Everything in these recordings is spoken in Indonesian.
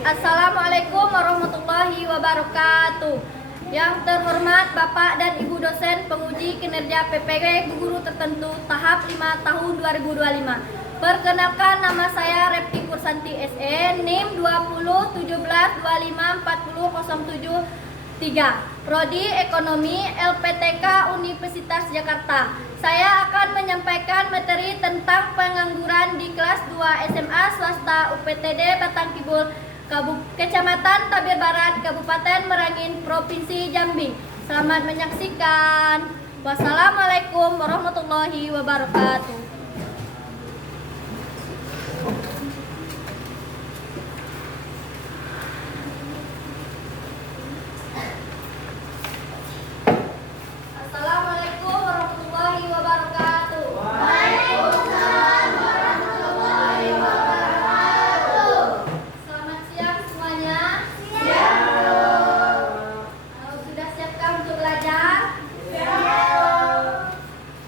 Assalamualaikum warahmatullahi wabarakatuh. Yang terhormat Bapak dan Ibu dosen penguji kinerja PPG guru tertentu tahap 5 tahun 2025. Perkenalkan, nama saya Repti Pursanti SE, NIM 2017254007 Prodi Ekonomi LPTK Universitas Jakarta. Saya akan menyampaikan materi tentang pengangguran di kelas 2 SMA swasta UPTD Batang Kibul, Kecamatan Tabir Barat, Kabupaten Merangin, Provinsi Jambi. Selamat menyaksikan. Wassalamualaikum warahmatullahi wabarakatuh. Assalamualaikum warahmatullahi wabarakatuh. Waalaikumsalam warahmatullahi wabarakatuh. Selamat siang semuanya. Siang. Sudah siapkah untuk belajar? Siang.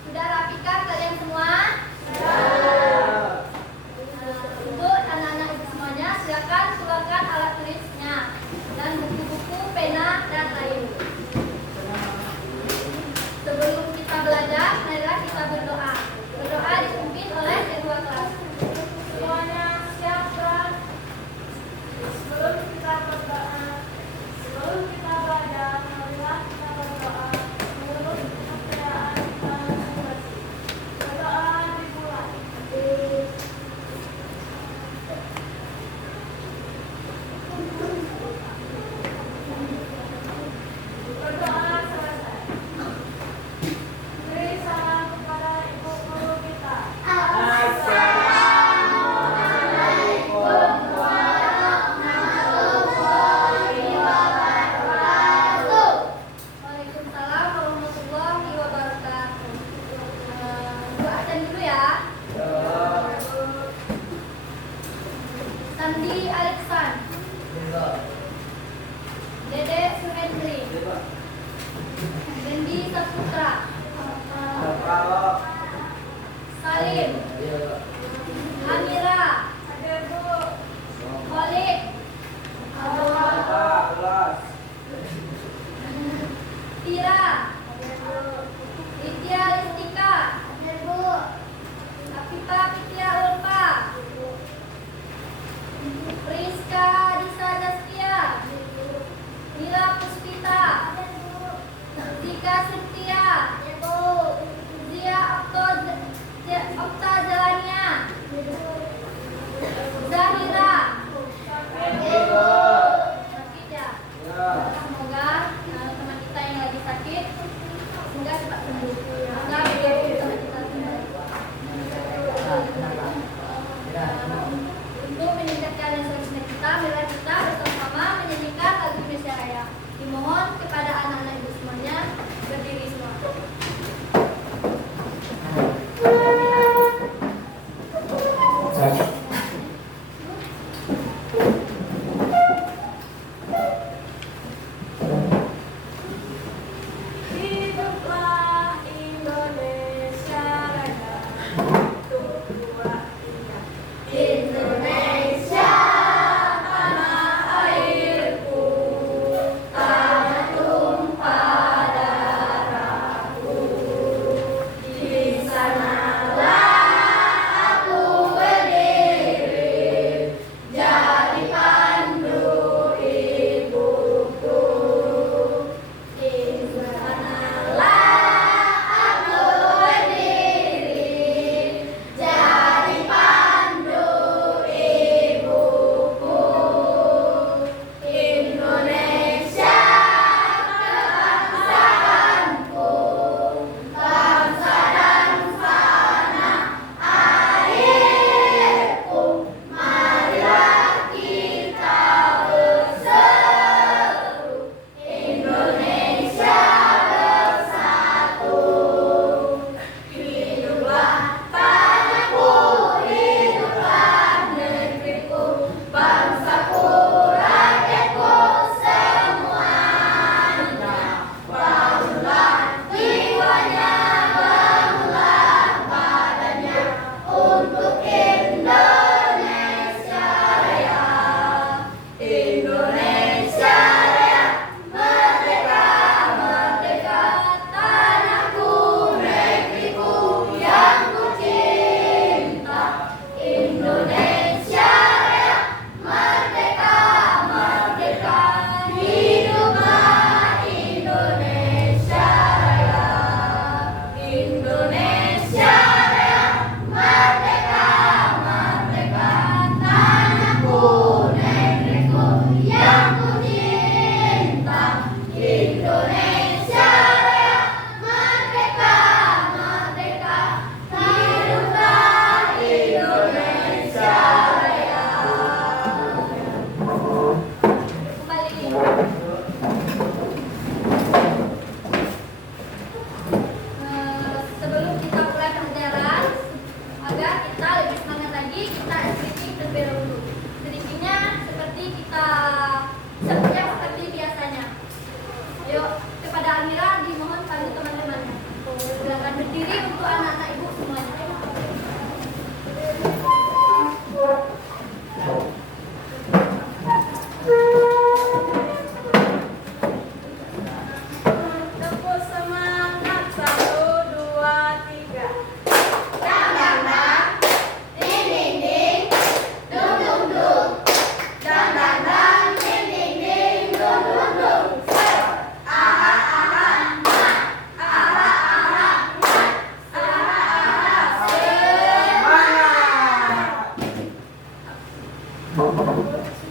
Sudah rapikah kalian semua? Siang. Untuk anak-anak ibu semuanya, silakan keluarkan alat tulisnya dan buku-buku, pena, dan lain. Sebelum kita belajar, marilah kita berdoa. Berdoa dipimpin oleh ketua kelas. Semuanya siap, kelas. Sebelum kita berdoa, sebelum kita belajar, marilah kita berdoa menurut kepercayaan kita masing-masing. Berdoa dimulai. Berdoa selesai. Beri salam kepada ibu guru kita. Assalamualaikum warahmatullahi wabarakatuh. Waalaikumsalam warahmatullahi wabarakatuh. Ibu absen dulu ya. Sandi Alexan, Dede Surendri, Dendi Saputra, Salim, Amira, Kholik, Tira, Litya Listika, Afifa Fitya Ulfa, Priska Disa Zaskia, Mila Puspita, Zika Sintia, Zia Okta Jalania,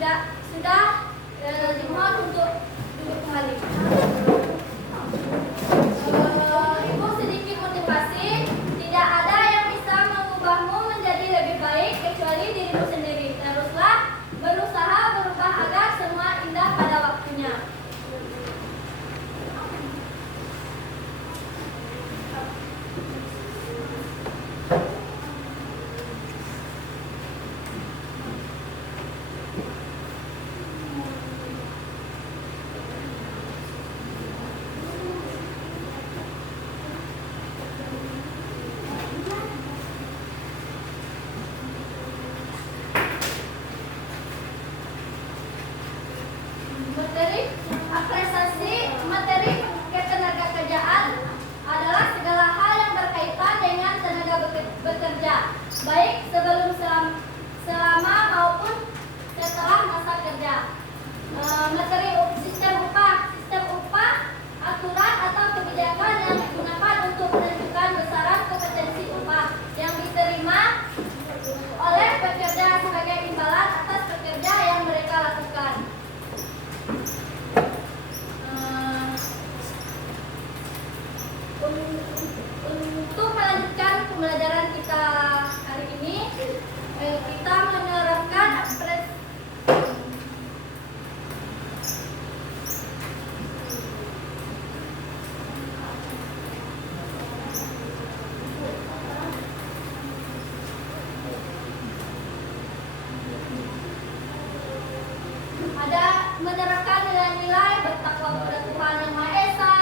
sudah dimohon untuk duduk kembali. Ibu sedikit motivasi, tidak ada yang bisa mengubahmu menjadi lebih baik kecuali dirimu sendiri. Teruslah berusaha berubah agar semua indah pada waktunya. Materi apresiasi materi ketenagakerjaan adalah segala hal yang berkaitan dengan tenaga bekerja, baik selama maupun setelah masa kerja. Materi sistem upah, aturan atau kebijakan yang digunakan untuk menentukan besaran kompetensi upah yang diterima oleh pekerja sebagai imbalan atas pekerja yang mereka lakukan. Untuk melanjutkan pembelajaran kita hari ini, kita menerapkan nilai-nilai bertakwa kepada Tuhan Yang Maha Esa,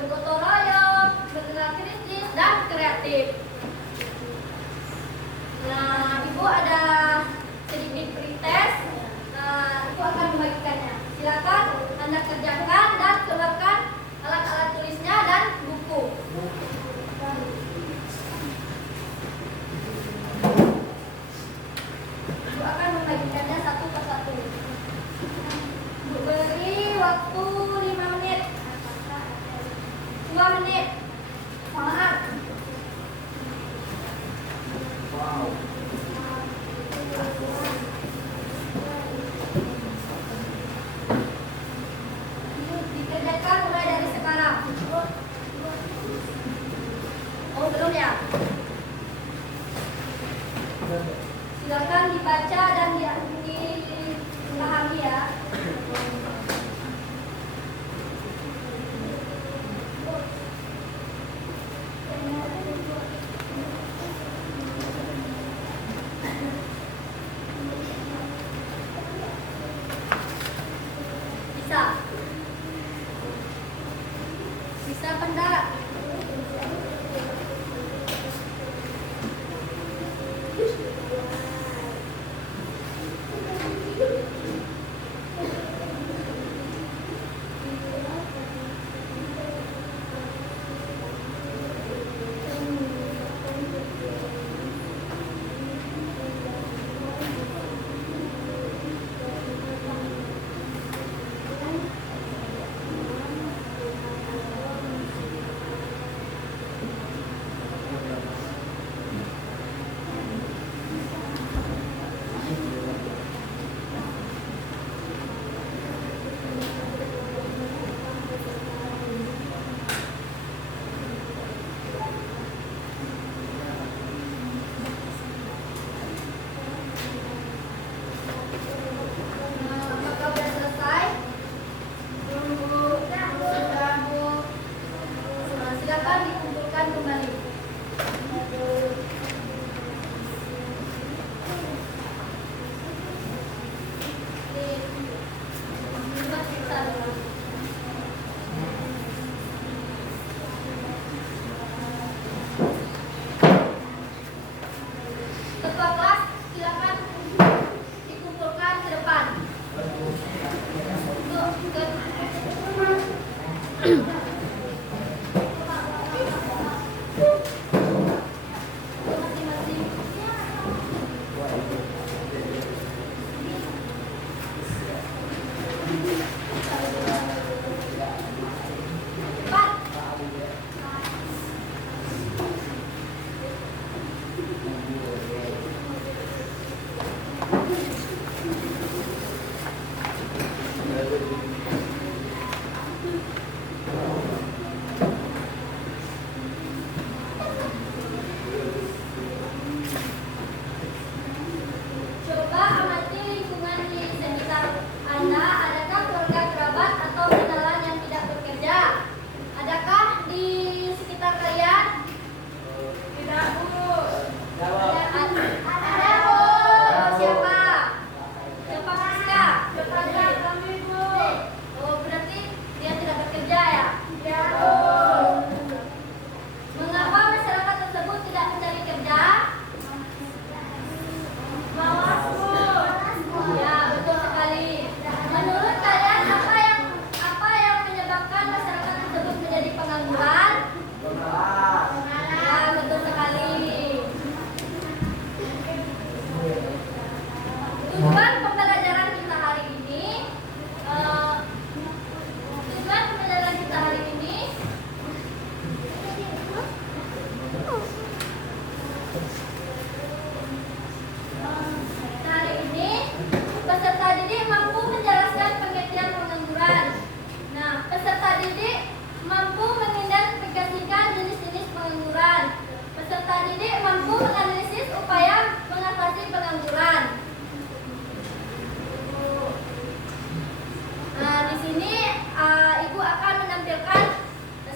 bergotong royong, bergerak kritis dan kreatif. Nah, Ibu ada sedikit pretest. Ibu akan membagikannya. Silakan Anda kerjakan dan keluarkan alat-alat tulisnya dan buku. Ibu akan membagikannya satu persatu. Ibu beri waktu 5 menit. 2 menit. Maaf.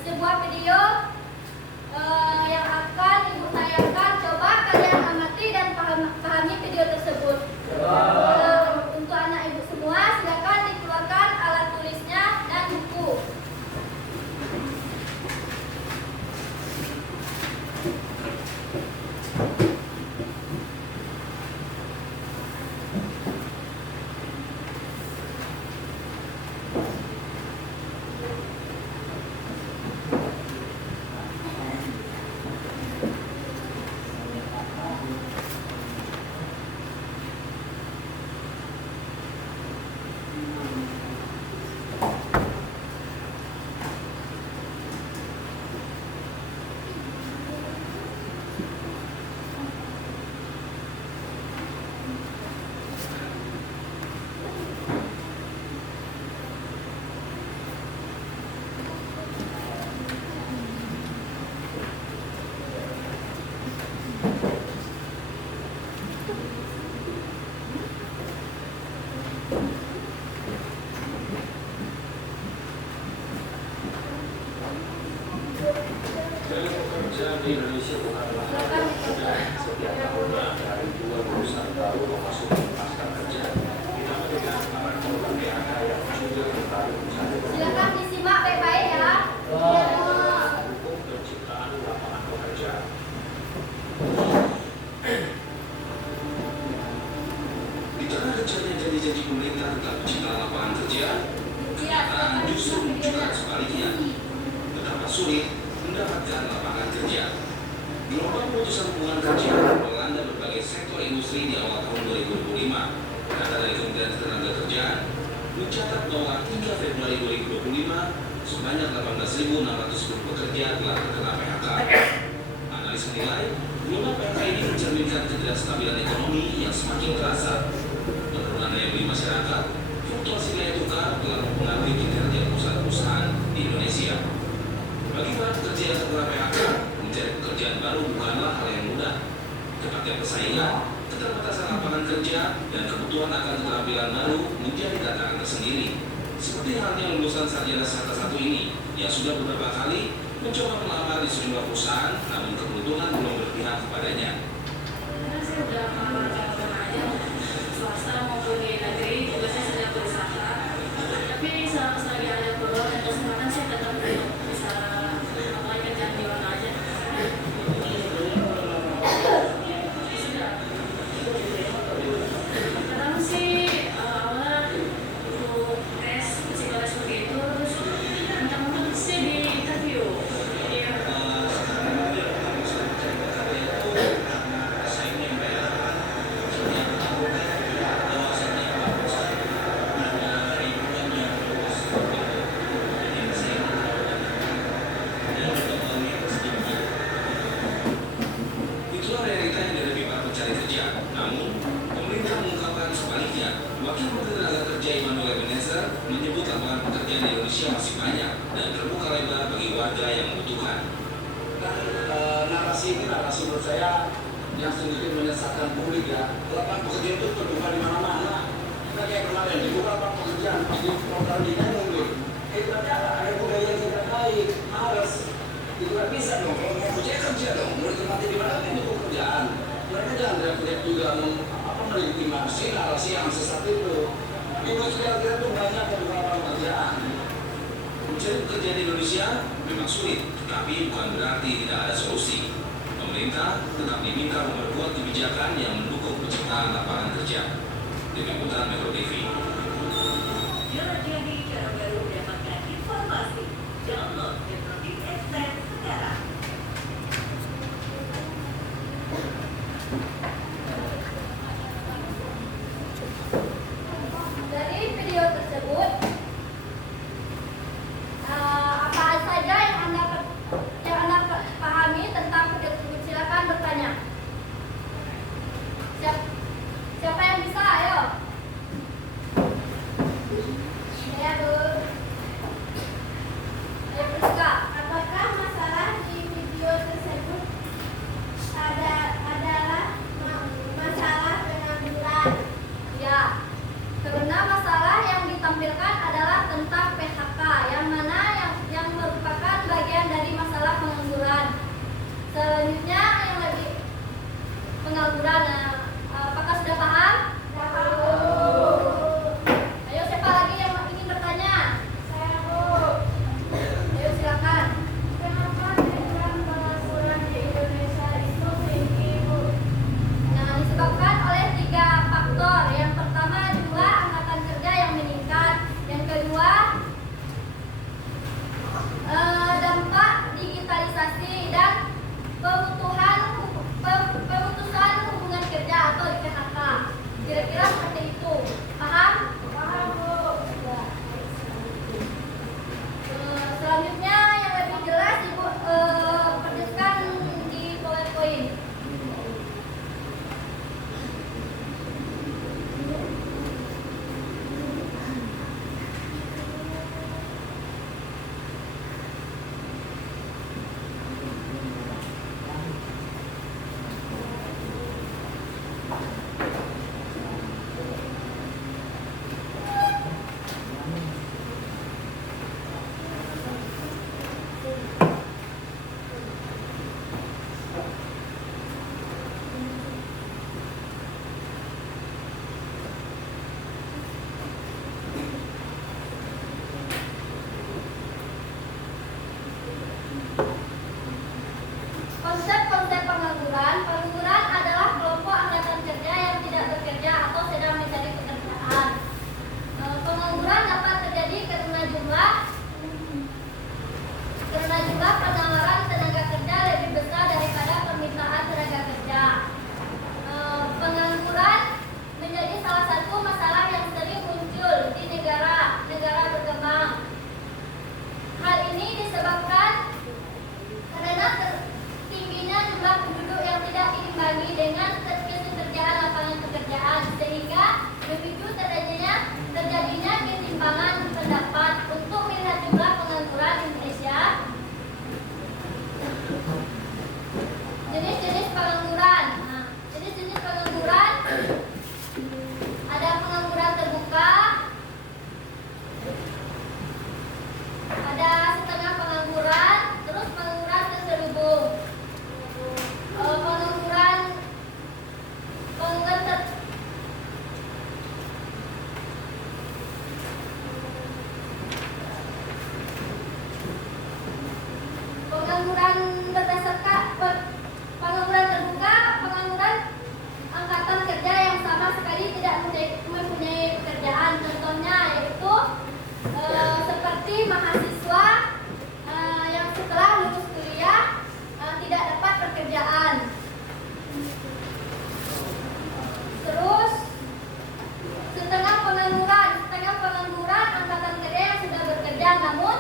sebuah video yang akan Ibu tayangkan. Coba kalian amati dan pahami video tersebut. Untuk anak Ibu semua, silakan dikeluarkan alat tulisnya dan buku. Pekerja di Indonesia bukanlah hal yang mudah. Setiap tahunnya dari 21 tahun memasuki pasca kerja, ditambah dengan para korban PHK yang juga kembali mencari Silakan disimak baik-baik ya. hukum penciptaan lapangan pekerjaan. Di tengah gencarnya janji-janji pemerintah tentang penciptaan lapangan kerja, kenyataan justru menunjukkan sebaliknya. Betapa sulit mendapatkan lapangan kerja. Gelombang pemutusan hubungan kerja melanda berbagai sektor industri di awal tahun 2025. Data dari Kementerian Ketenagakerjaan mencatat bahwa hingga Februari 2025 sebanyak 18.610 pekerja telah terkena PHK. Analis menilai gelombang PHK ini mencerminkan ketidakstabilan ekonomi yang semakin terasa. Penurunan daya beli masyarakat, fluktuasi nilai tukar telah mempengaruhi kinerja perusahaan-perusahaan di Indonesia. Bagi para pekerja yang terkena PHK, mencari pekerjaan baru bukanlah hal yang mudah. Ketatnya persaingan, keterbatasan lapangan kerja, dan kebutuhan akan keterampilan baru menjadi tantangan tersendiri. Seperti halnya lulusan sarjana Strata 1 ini, yang sudah beberapa kali mencoba melamar di sejumlah perusahaan, namun keberuntungan belum berpihak kepadanya. Karena saya udah melamar aja, swasta maupun di negeri, juga saya sedang berusaha. Tapi selagi ada peluang dan kesempatan, saya tetap bisa apply kerjaan di mana aja. Kadang sih awalnya untuk tes psikotes seperti itu, terus mentang-mentang sih di interview. Iya. Itulah realita yang dihadapi para pencari kerja. Namun, pemerintah mengungkapkan sebaliknya. Wakil Menteri Tenaga Kerja Immanuel Ebenezer menyebut lapangan pekerjaan di Indonesia masih banyak dan terbuka lebar bagi warga yang membutuhkan. Narasi ini narasi menurut saya yang sedikit menyesatkan publik ya. Lapangan pekerjaan itu terbuka di mana-mana. Kita kayak kemarin dibuka lapangan pekerjaan di program di mundur. Berarti ada budaya yang tidak baik, males. Itu nggak bisa dong. Kalau mau kerja dong. Mau ditemati di mana itu pekerjaan. Mereka jangan teriak-teriak juga melegitimasi narasi yang sesat itu. Industri kita tuh banyak yang buka lapangan pekerjaan. Mencari pekerjaan di Indonesia memang sulit, tapi bukan berarti tidak ada solusi. Pemerintah tetap diminta memperkuat kebijakan yang mendukung penciptaan lapangan kerja. Tim Liputan Metro TV. Jadi cara baru mendapatkan informasi. Download Metro TV Express sekarang. Dari video tersebut, apa saja yang anda pahami tentang video tersebut? Silakan bertanya. Siapa yang bisa? Ayo. Saya Bu. Ayo Priska. Apakah masalah di video tersebut adalah masalah pengangguran? Ya. Karena masalah yang ditampilkan adalah tentang PHK, yang mana yang merupakan bagian pengangguran. Nah, apakah sudah paham? Ayo, siapa lagi yang ingin bertanya? Saya, Bu. Ayo, silakan. Kenapa tingkat pengangguran di Indonesia itu tinggi, Bu? Nah, disebabkan oleh 3 faktor. Yang pertama, jumlah angkatan kerja yang meningkat. Yang kedua, dampak digitalisasi dan pemutusan hubungan kerja atau di PHK. Kira-kira seperti itu. Paham? Paham, Bu. Ya. Selanjutnya yang lebih jelas Ibu perhatikan di PowerPoint. Konsep-konsep pengangguran. Pengangguran adalah kelompok angkatan kerja yang tidak bekerja atau sedang mencari pekerjaan. Pengangguran dapat terjadi karena jumlah penawaran tenaga kerja lebih besar daripada permintaan tenaga kerja. Pengangguran menjadi salah satu masalah yang sering muncul di negara berkembang. Hal ini disebabkan karena tingginya jumlah penduduk yang tidak diimbangi dengan ketersediaan lapangan pekerjaan, sehingga memicu terjadinya ketimpangan pendapat. Untuk melihat jumlah pengangguran di Indonesia, jenis-jenis pengangguran. Nah, jenis-jenis pengangguran ada pengangguran terbuka, ada setengah pengangguran, terus pengangguran terselubung. Pengangguran berdasarkan pengangguran terbuka, pengangguran angkatan kerja yang sama sekali tidak mempunyai pekerjaan. Contohnya yaitu seperti mahasiswa yang setelah lulus kuliah tidak dapat pekerjaan. Terus setengah pengangguran angkatan kerja yang sudah bekerja namun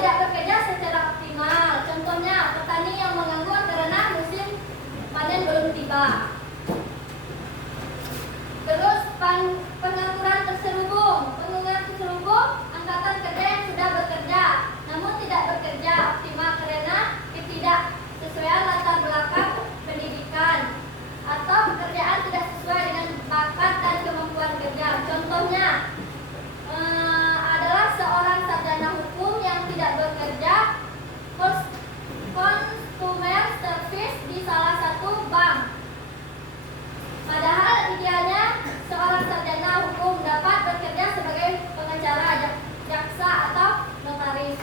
tidak bekerja secara optimal. Contohnya petani yang menganggur karena musim panen belum tiba. Terus pengangguran terselubung angkatan kerja yang sudah bekerja namun tidak bekerja optimal karena ketidaksesuaian latar belakang pendidikan atau pekerjaan tidak sesuai dengan bakat dan kemampuan kerja. Contohnya adalah seorang sarjana hukum yang tidak bekerja consumer service di salah satu bank. Padahal idealnya seorang sarjana hukum dapat bekerja sebagai pengacara, jaksa atau notaris.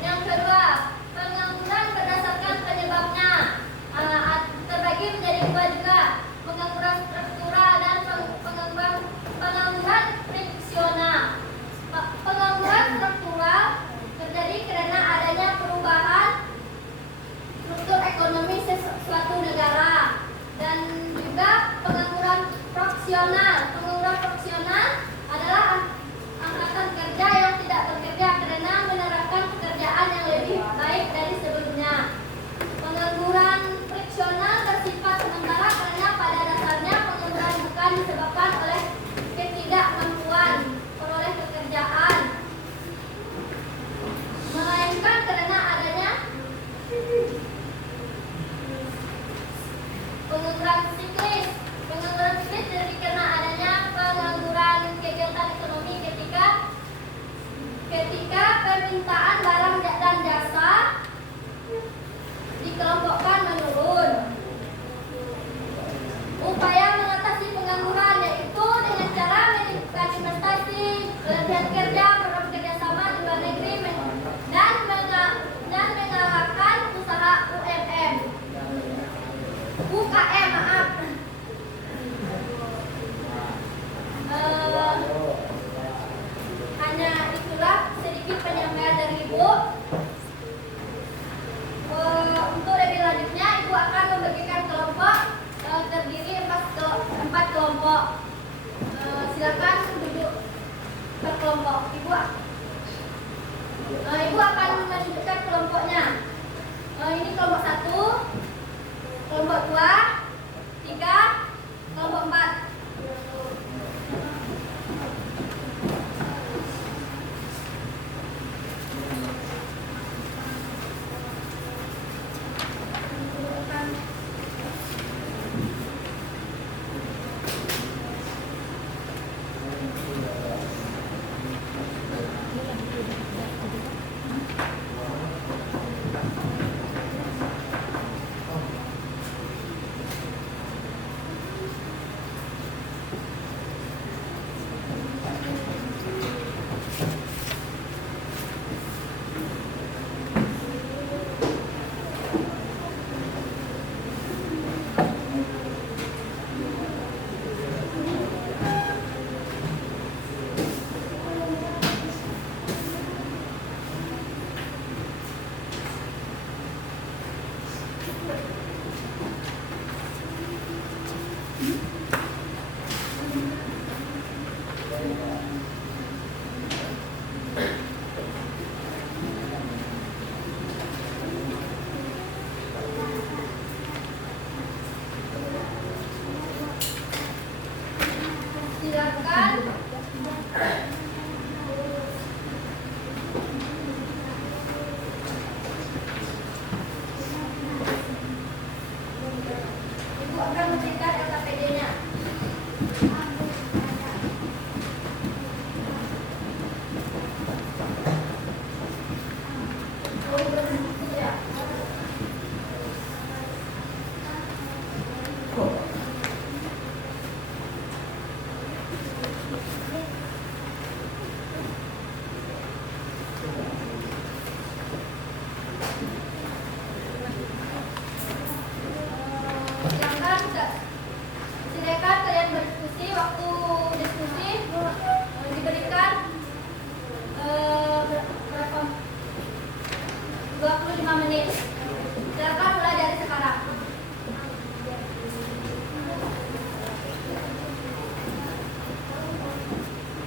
Yang kedua, pengangguran berdasarkan penyebabnya terbagi menjadi 2 juga, pengangguran struktural dan pengangguran friksional. Pengangguran struktural terjadi karena adanya perubahan struktur ekonomi suatu negara, dan juga pengangguran friksional. Pengangguran friksional adalah angkatan kerja yang tidak bekerja karena menerapkan pekerjaan yang lebih baik dari sebelumnya. Pengangguran friksional bersifat sementara karena pada dasarnya pengangguran bukan disebabkan oleh ketidakmampuan peroleh pekerjaan, melainkan karena adanya pengangguran siklis. Pengangguran siklis jadi karena kelompok. Silakan duduk berkelompok. Ibu akan menunjukkan kelompoknya. Ini kelompok 1, kelompok 2, 3, kelompok 4. Silakan. Ibu akan memberikan LKPD-nya. Silakan kalian berdiskusi. Waktu diskusi diberikan berapa? 25 menit. Silakan mulai dari sekarang.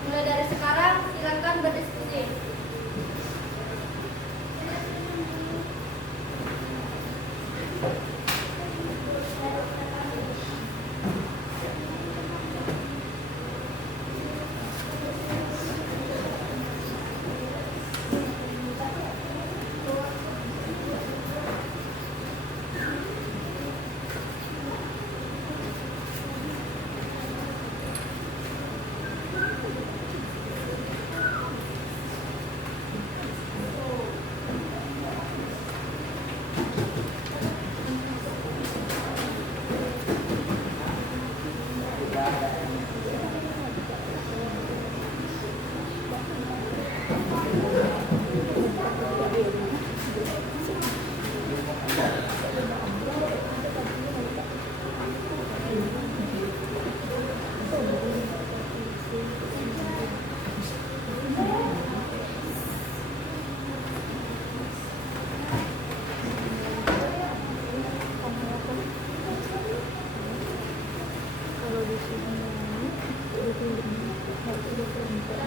Mulai dari sekarang silakan berdiskusi.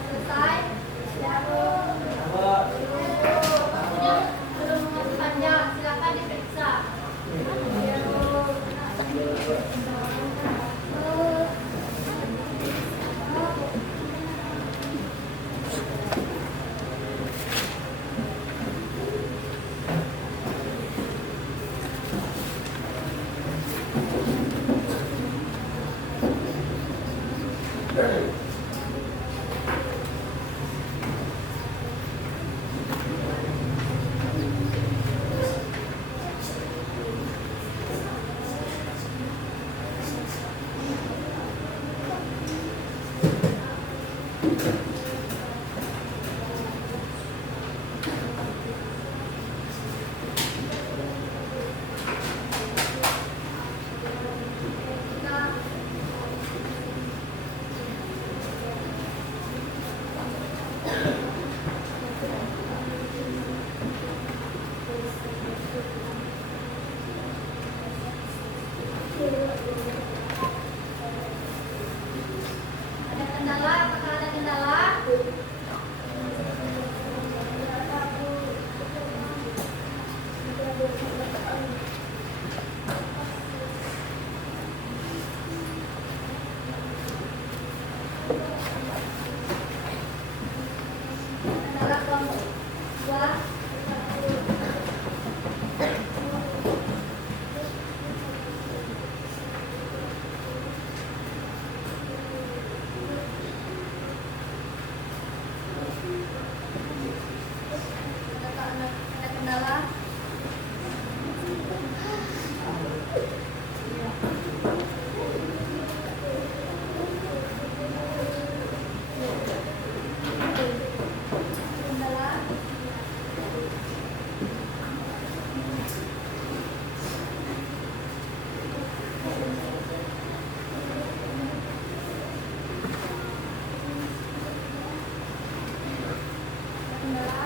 Selesai. Waktunya belum panjang, silakan diperiksa. kendala? Apakah ada kendala? Kendala kelompok 2. Ada kendala? Kendala? Kendala?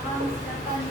Paham, silakan.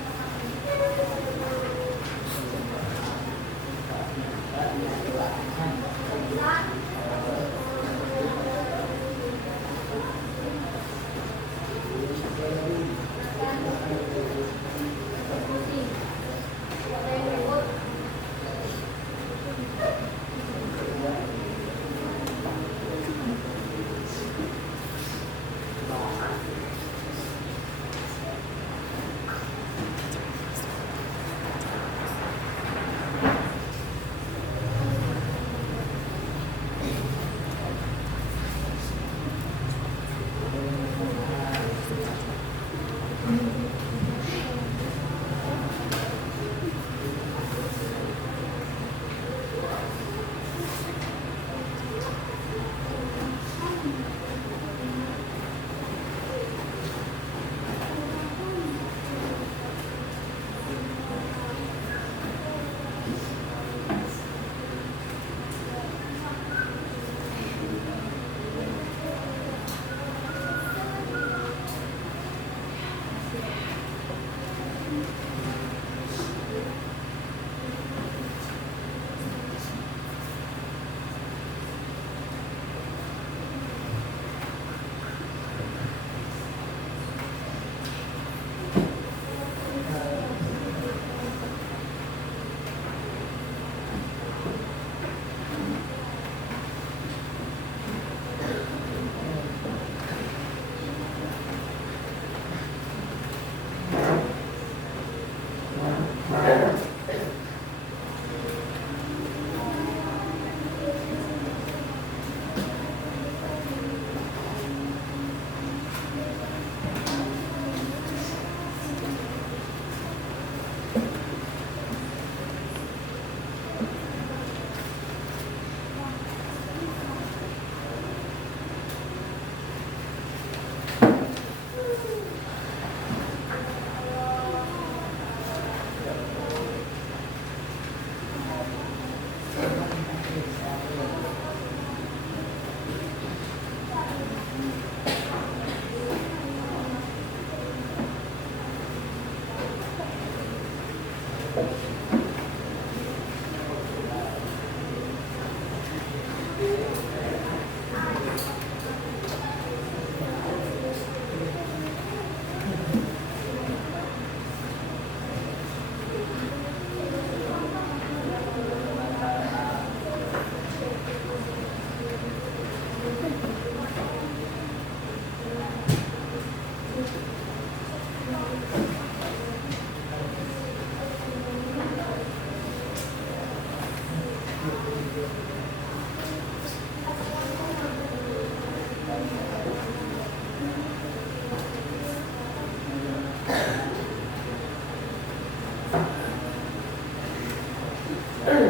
Untuk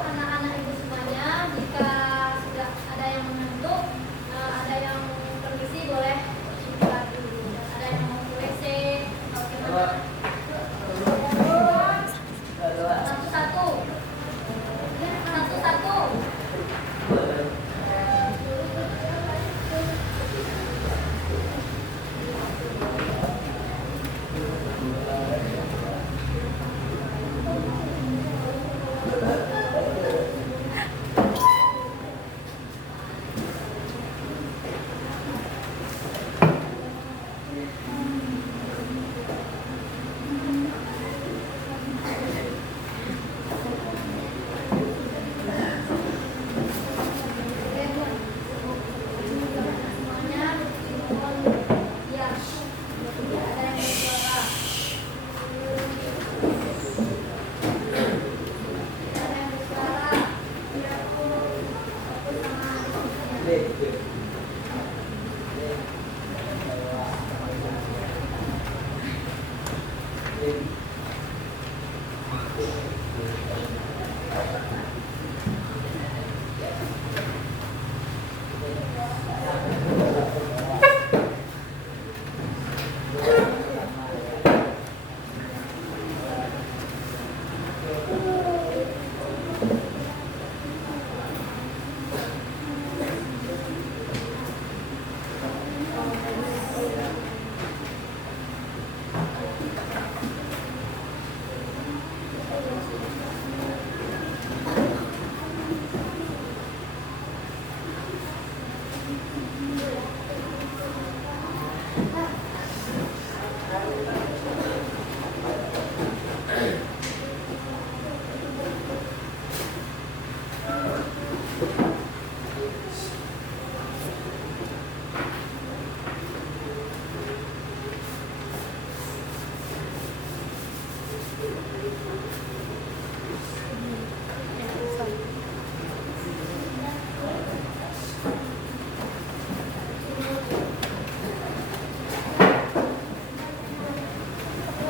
anak-anak ibu semuanya, jika sudah ada yang mengantuk, ada yang permisi boleh istirahat dulu. Ada yang mau ke WC atau gimana? Satu-satu. Satu-satu. Semuanya dimohon diam. Tidak ada yang bersuara. Tidak ada yang bersuara.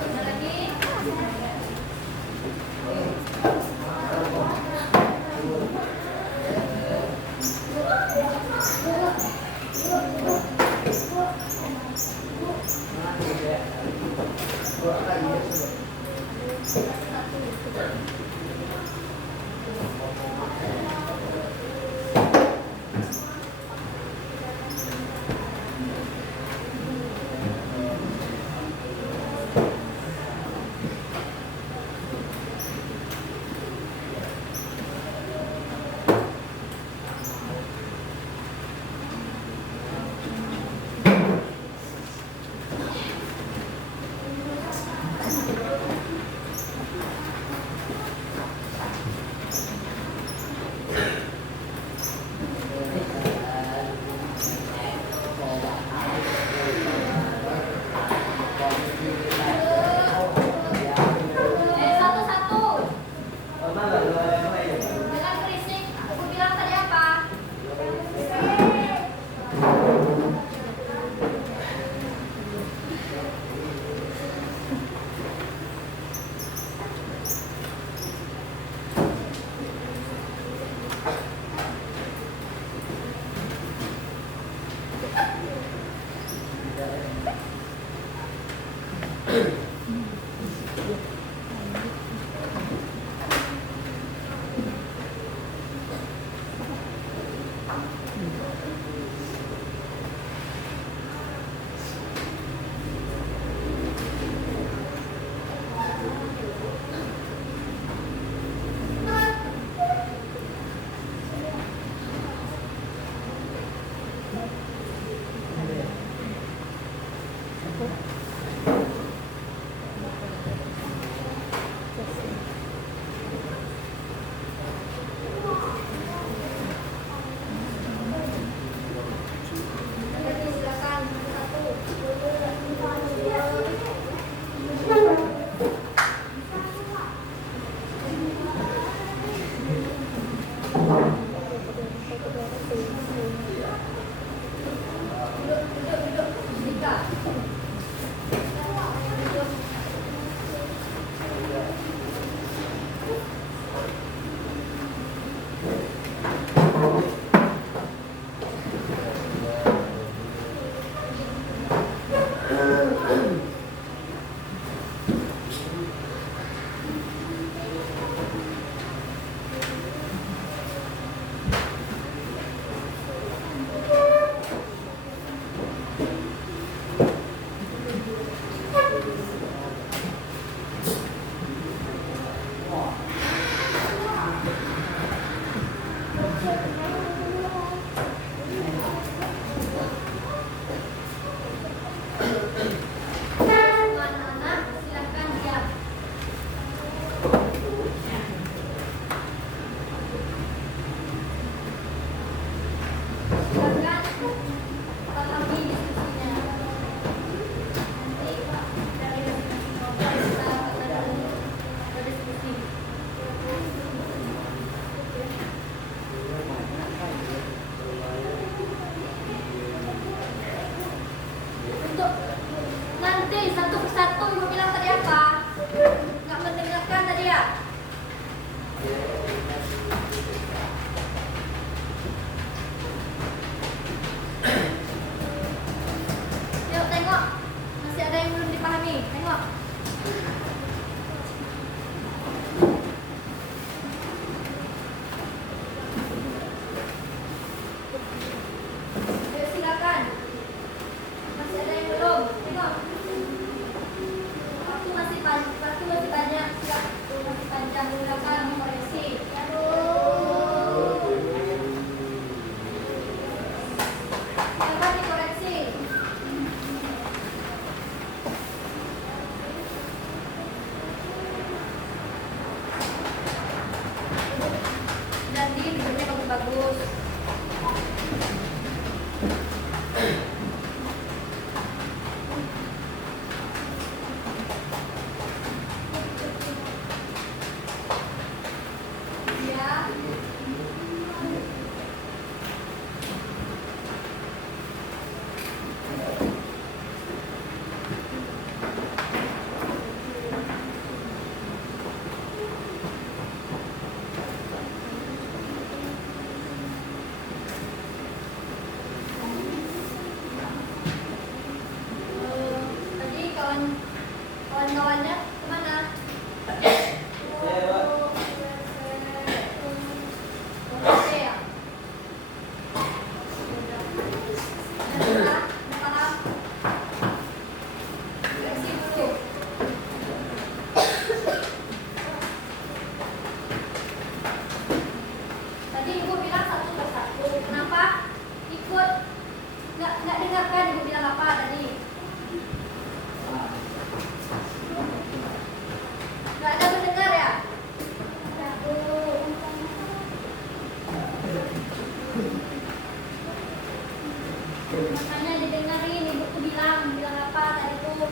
Ada lagi? Satu-satu. Jangan berisik. Aku bilang tadi apa? Semua anak-anak silakan diam. Silakan pahami diskusinya. Nanti dari masing-masing kelompok kita akan berdiskusi. Untuk nanti satu persatu ibu bilang tadi apa? Nggak mendengarkan tadi ya? Yuk tengok, masih ada yang belum dipahami. Tengok. Ayo silakan. Masih ada yang belum? Tengok. Waktu masih banyak. Silakan. Masih panjang. Silakan koreksi. Silakan dikoreksi. Jadi duduknya bagus-bagus. Ya. Tadi kawan-kawannya kemana? Oke ya. Udah paham? Koreksi dulu. Tadi ibu bilang satu persatu. Kenapa? Ikut nggak dengarkan ibu bilang apa tadi? Nggak ada mendengar ya? Makanya didengarin ibu tuh bilang apa tadi tuh?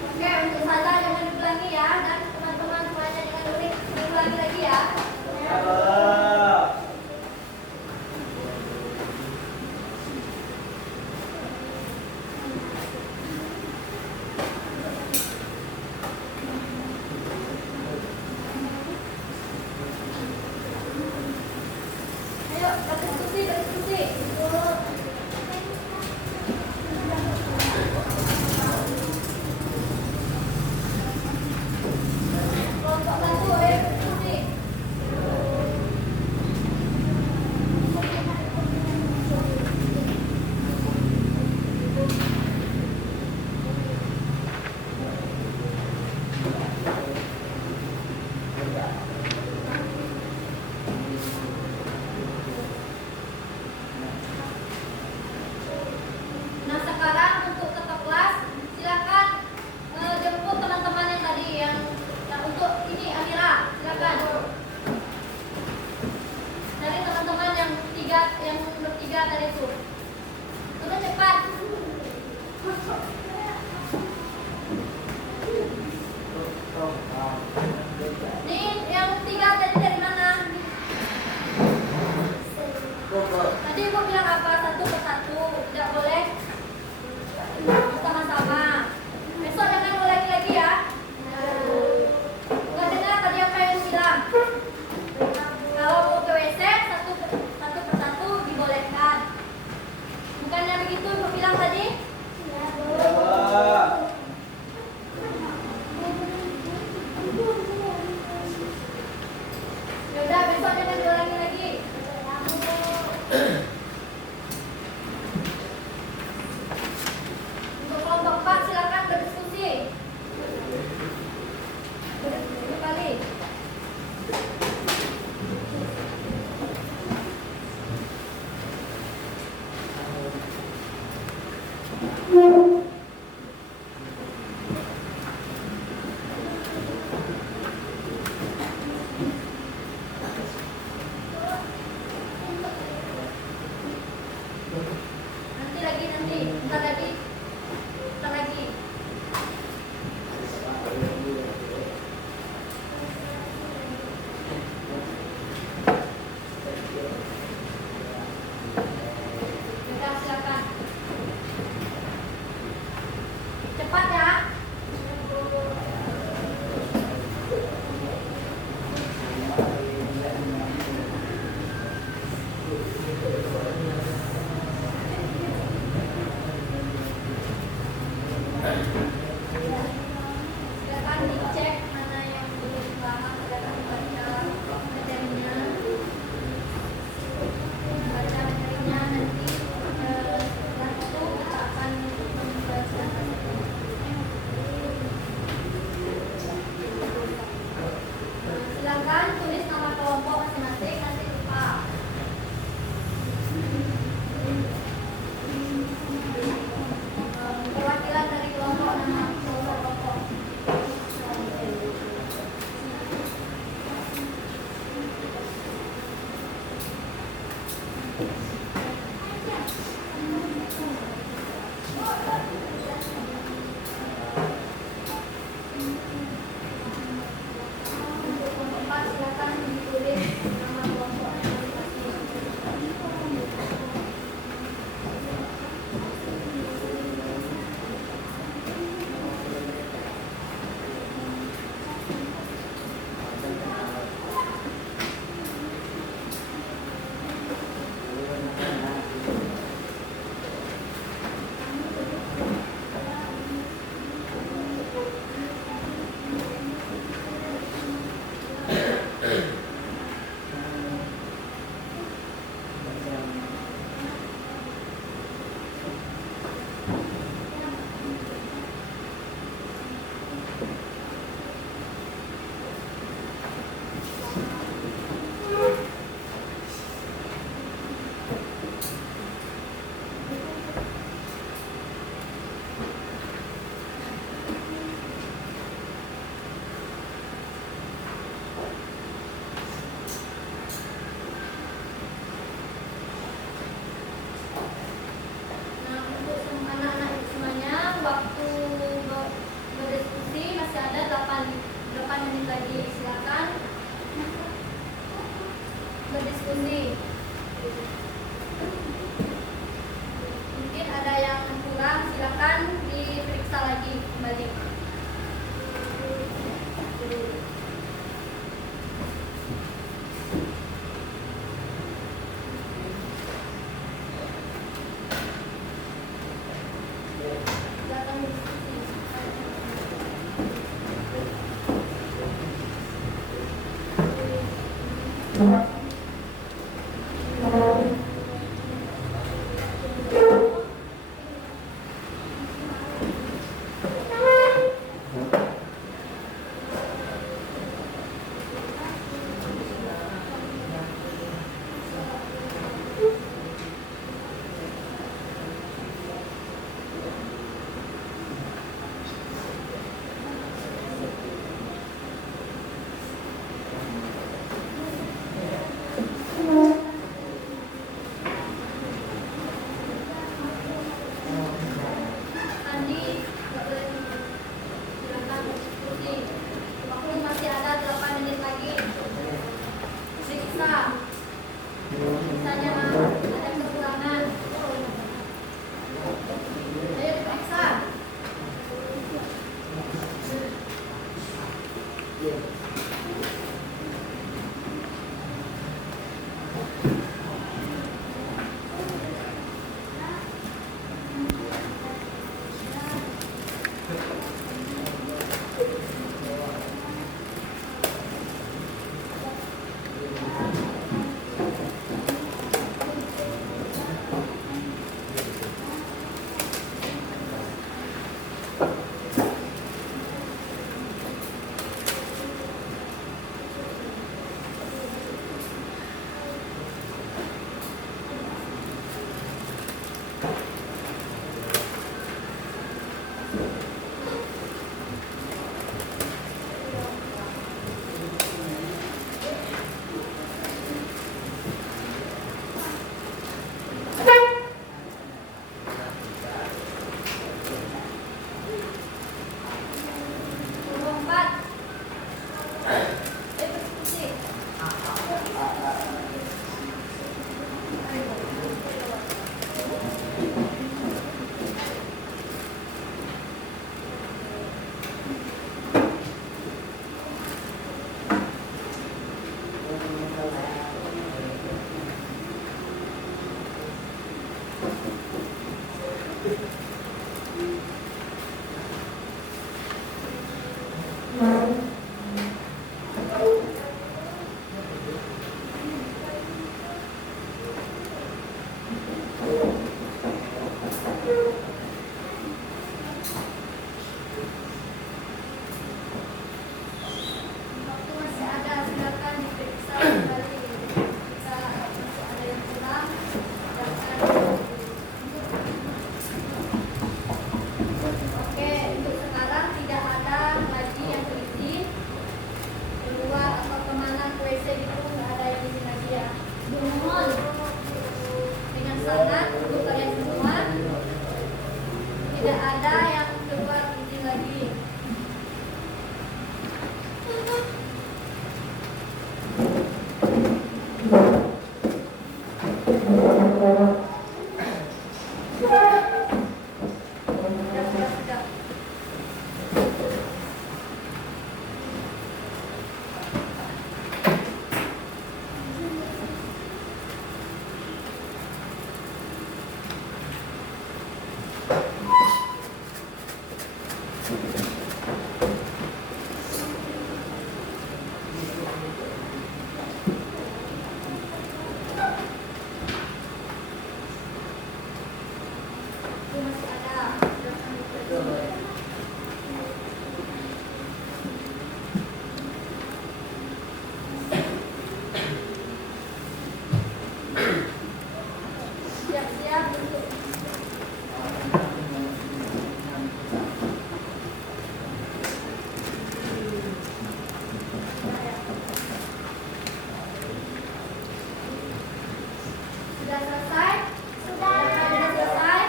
Oke, untuk salah jangan diulangi ya, dan teman-teman semuanya jangan diulangi lagi ya. Ayo, berdiskusi. Kelompok satu, ayo berdiskusi. Nah sekarang untuk ketua kelas silakan jemput teman-teman yang tadi yang untuk ini Amira silakan dari teman-teman yang bertiga tadi itu udah cepat. Nih yang tiga tadi dari mana? Tadi ibu bilang apa? Satu persatu, tidak boleh sama-sama. Besok jangan ulangi lagi ya. Nggak dengar tadi apa yang bilang. Kalau mau ke WC satu persatu dibolehkan. Bukannya begitu ibu bilang tadi? Yaudah besok jangan diulangi lagi. Bentar lagi. Sudah, silakan. Cepat ya. Silakan dicek mana yang belum paham, silakan baca materinya. Baca materinya nanti setelah itu kita akan membahasnya. Silakan tulis nama kelompok masing-masing, nanti lupa. Perwakilan dari kelompok, nama kelompok. Untuk kelompok 4 silakan ditulis nama kelompok masing-masing. Nah, untuk anak-anak semuanya, waktu berdiskusi masih ada 8 menit lagi. Silakan berdiskusi. Mungkin ada yang kurang, silakan diperiksa lagi kembali. Silakan berdiskusi. Waktu masih ada, silakan diperiksa kembali. Jika masih ada yang kurang, silakan. Oke, untuk sekarang tidak ada lagi yang terisi. Keluar atau kemana ke WC itu nggak ada yang terisi lagi ya. Mohon dengan sangat untuk kalian semua tidak ada yang keluar izin lagi. Sudah. Itu masih ada. Silakan diperiksa. Siap-siap untuk sudah selesai? Sudah selesai?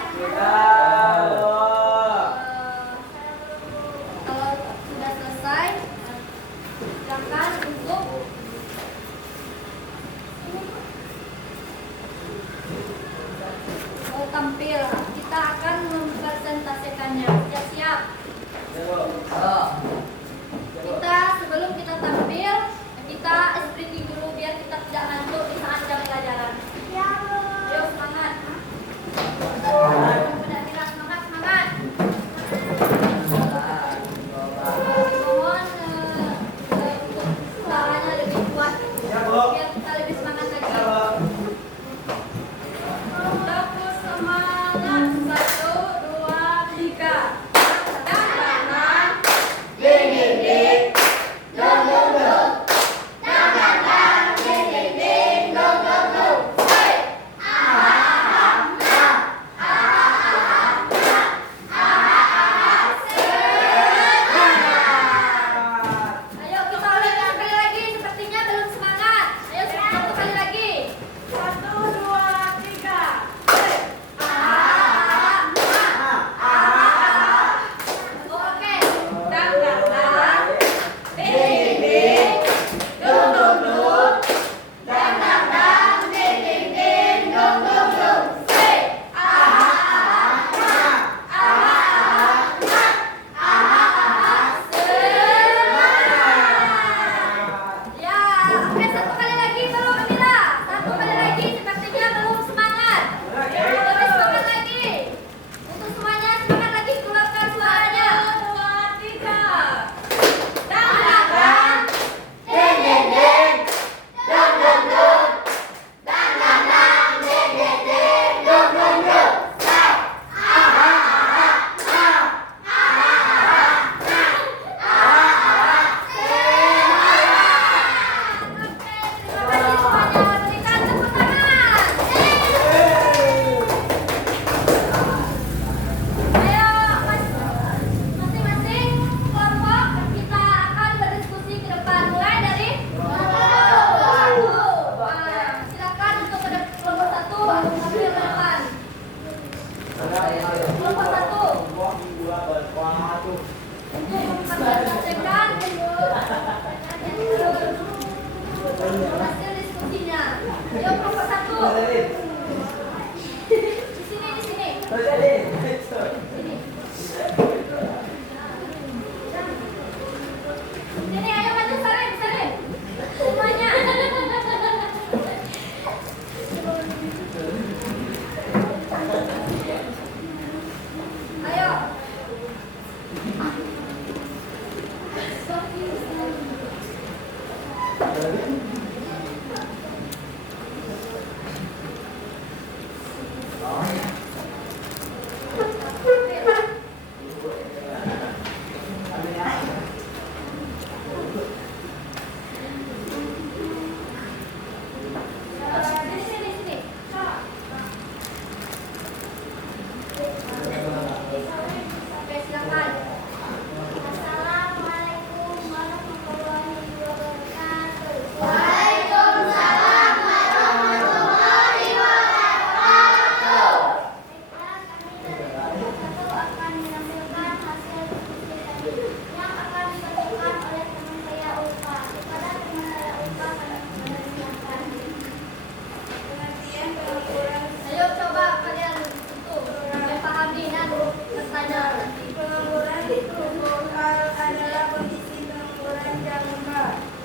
Kalau sudah selesai, silakan untuk tampil. Kita akan mempresentasikannya. Siap-siap. Kita sebelum kita tampil, kita spreading dulu biar kita tidak ngantuk di saat jam pelajaran. Ayo semangat. Benar-benar semangat. Mohon untuk suaranya lebih kuat biar kita lebih semangat lagi. Fokus semangat. 1, 2, 3. Tangan, ding ding ding, dong dong dong. Tangan, ding ding ding, dong dong dong. Hey, ayo kita ulangi sekali lagi. Sepertinya belum semangat. Ayo satu kali lagi. 1, 2, 3. Oke. Dang dang dang. Ding ding ding. Dong dong dong. Dang dang dang. Ding ding ding. Dong dong dong. Say. Ya, oke satu kali lagi belum Amira. Satu kali lagi sepertinya belum semangat. Lebih semangat lagi. Untuk semuanya semangat lagi keluarkan suaranya. 1, 2, 3. Dang dang dang. Deng deng deng. Dong dong dong. Dang dang dang. Deng deng deng. Dong dong dong. Say. Terima kasih semuanya. Berikan tepuk tangan. Ayo masing-masing kelompok kita akan berdiskusi ke depan. Mulai dari kelompok 1. Silakan untuk kelompok 1 tampil ke depan. Kelompok 1 untuk mempresentasikan hasil diskusinya. Ayo kelompok 1. Di sini. Sini ayo maju salim. Semuanya. Oke, silakan. Assalamualaikum warahmatullahi wabarakatuh. Waalaikumsalam warahmatullahi wabarakatuh. Baiklah, kami dari kelompok 1 akan menampilkan hasil diskusi tadi yang akan dibacakan oleh teman saya Ulfa. Kepada teman saya Ulfa kami mempersilahkan. Pengertian pengangguran. Ayo coba kalian itu pahami dan bertanya nanti. Pengangguran itu hal adalah kondisi pengangguran yang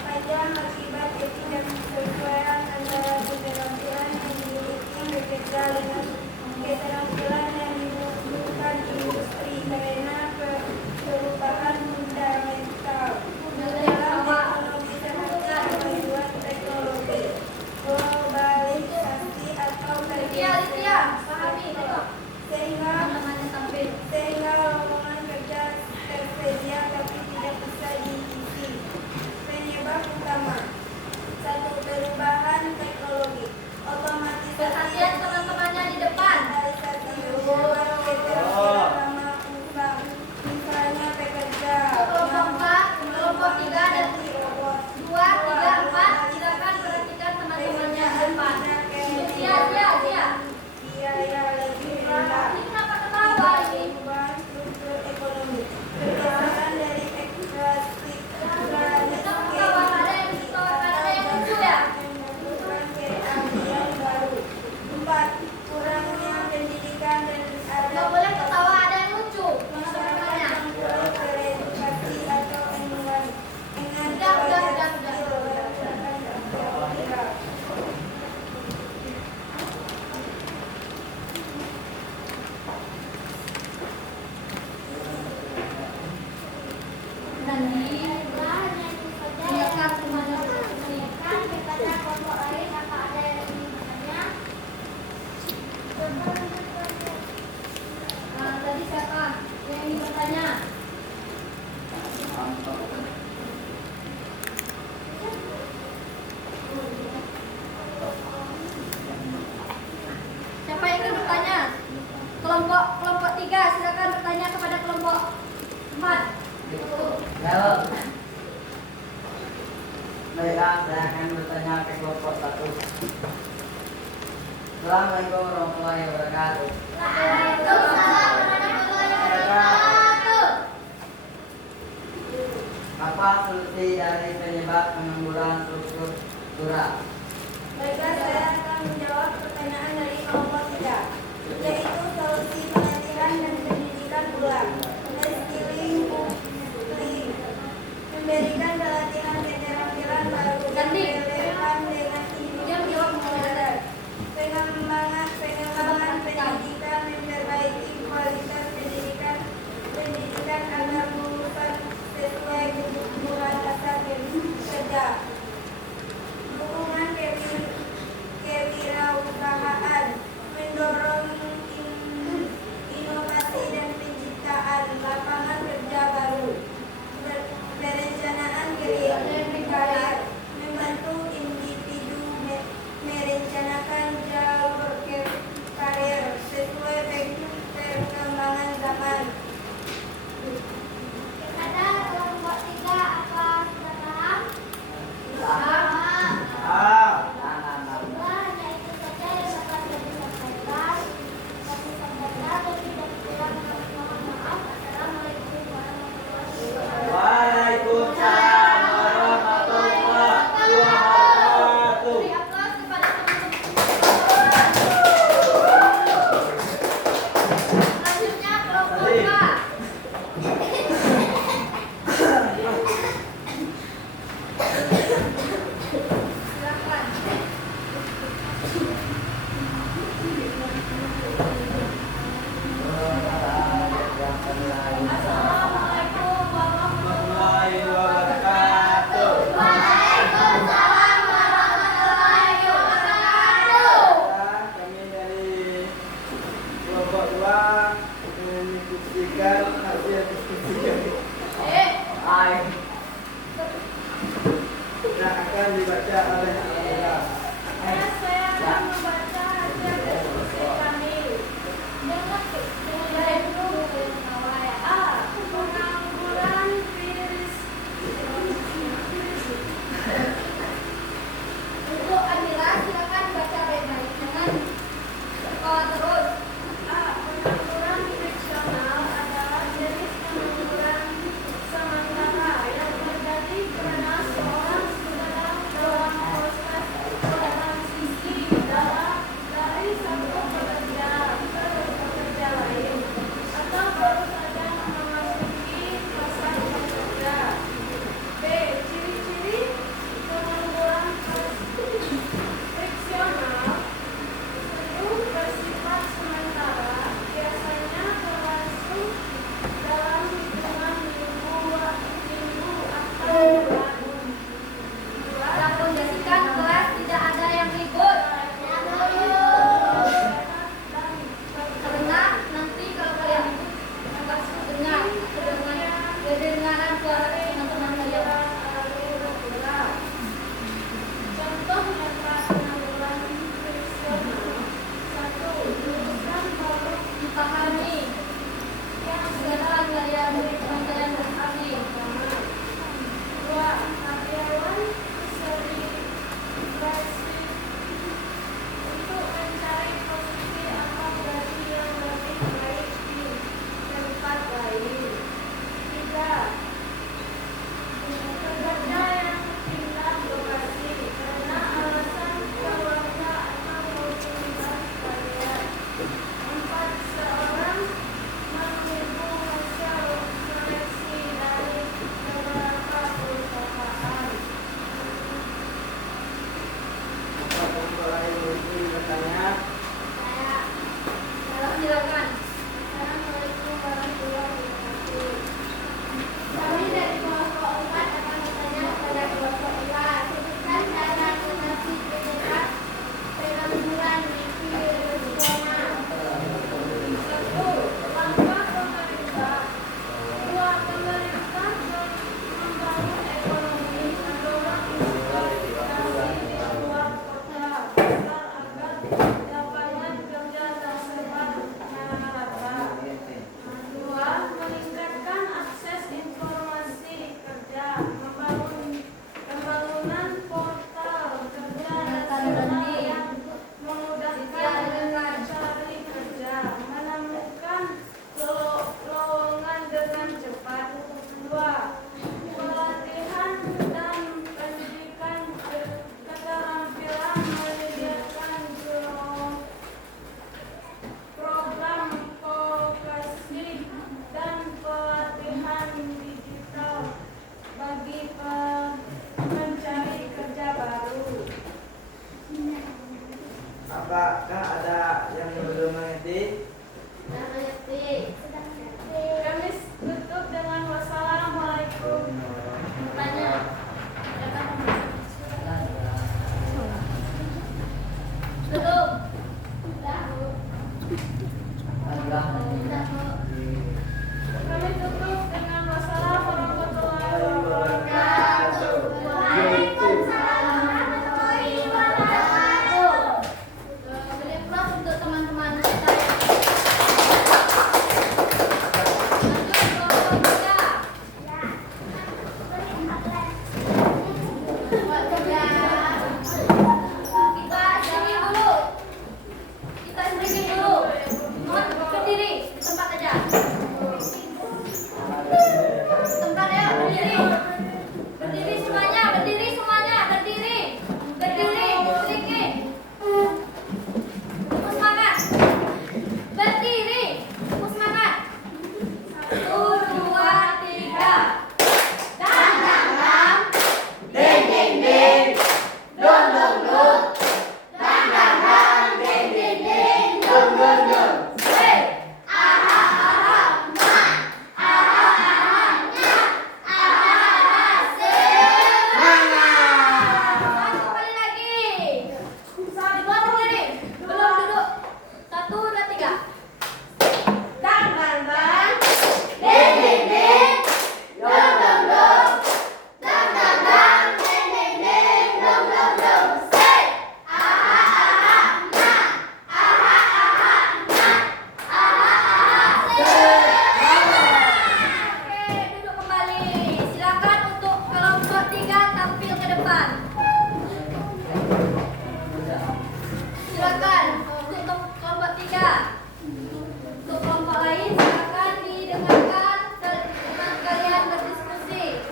panjang akibat ketidaksesuaian antara keterampilan yang dimiliki bekerja dengan keterampilan yang dibutuhkan industri karena perubahan fundamental dalam ekonomi serta kemajuan teknologi, globalisasi atau Litia, pahami itu. sehingga Namanya tampil. lowongan kerja tersedia tapi tidak bisa diisi. Penyebab utama: 1. Perubahan teknologi, otomatisasi, Perhatian teman-temannya di depan. digitalisasi membuat keterampilan lama usang, misalnya pekerja, Kelompok 4, kelompok 3 dan robot, 2, 3, 4. Silakan perhatikan teman-temannya di depan. Sia. biaya lebih rendah. Ini kenapa ketawa ini? Perubahan struktur ekonomi, pergeseran dari ekstraktif Ada yang lucu ya? membutuhkan keahlian baru. 4. Kurangnya pendidikan dan Nggak boleh ketawa, ada yang lucu. masyarakat Teman-temannya. yang kurang teredukasi atau enggan Udah. belajar skill berdasarkan teori. Nanti silakan semuanya berdiskusi. Kepada kelompok lain apa ada yang ingin bertanya? Nah, tadi siapa yang ingin bertanya? Siapa yang ingin bertanya? Kelompok 3 silakan bertanya kepada kelompok 4. Halo. Baiklah, saya akan bertanya ke kelompok 1. Assalamualaikum warahmatullahi wabarakatuh. Waalaikumsalam warahmatullahi wabarakatuh. Apa solusi dari penyebab pengangguran struktural? Baiklah, saya akan menjawab pertanyaan dari kelompok 3, yaitu solusi pelatihan dan pendidikan ulang, reskilling, upskilling, memberikan pelatihan keterampilan baru yang relevan dengan industri modern, pengembangan pendidikan, memperbaiki kualitas pendidikan agar lulusan sesuai kebutuhan pasar kerja. Dukungan kewirausahaan, mendorong inovasi dan penciptaan lapangan kerja baru, perencanaan karir, membantu individu merencanakan jalur karir sesuai perkembangan zaman. Ada kelompok 3 apa sudah paham? Hanya itu saja yang dapat kami sampaikan. Kami sampaikan dan tidak kurang kami mohon maaf. Assalamualaikum warahmatullahi wabarakatuh. Waalaikumsalam warahmatullahi wabarakatuh. Beri aplaus kepada teman-teman. Selanjutnya kelompok 2. Silakan. Assalamualaikum warahmatullahi wabarakatuh. Waalaikumsalam warahmatullahi wabarakatuh. Kami dari kelompok 2 mendiskusikan hasil diskusi kami yang akan dibaca oleh Alhamdulillah. Saya akan membaca hasil diskusi kami. Satu, langkah pemerintah. Dua, pemerintah membangun ekonomi, mendorong industrialisasi di luar kota besar agar lapangan kerja tersebar merata. Dua, meningkatkan akses informasi kerja, pembangunan portal kerja nasional yang memudahkan mencari kerja, menemukan lowongan dengan cepat. Dua, pelatihan dan pendidikan keterampilan, menyediakan program vokasi dan pelatihan digital bagi pencari kerja baru. Apakah ada yang belum mengerti? Kami tutup dengan wassalamualaikum. Tanya. Tutup. Kami tutup dengan wassalam warahmatullahi wabarakatuh. Waalaikumsalam warahmatullahi wabarakatuh. Beri aplaus untuk teman-teman kita. Lanjut kelompok 3. Kita sini dulu. Mohon berdiri di tempat aja. Tempat ya, berdiri. Berdiri semuanya, berdiri semuanya, berdiri. Berdiri, berdiri. Tepuk semangat. Berdiri, tepuk semangat. 1, 2, 3. Dang dang dang. Ding ding ding. Dong dong dong. Dang dang dang. Ding ding ding. Dong dong dong. Hey. Aha aha ma. Aha aha nya. Aha aha semangat. Satu kali lagi. Dibuat berdiri. Belum duduk. 1, 2, 3. Dang dang dang. Ding ding ding. Dong dong dong. Dang dang dang. Ding ding ding. Dong dong dong. Say. Aha aha ma. Aha aha nya. Aha aha semangat. Oke, duduk kembali. Silakan untuk kelompok 3 tampil ke depan. Silakan untuk kelompok 3. Untuk kelompok lain silakan didengarkan dengan kalian berdiskusi.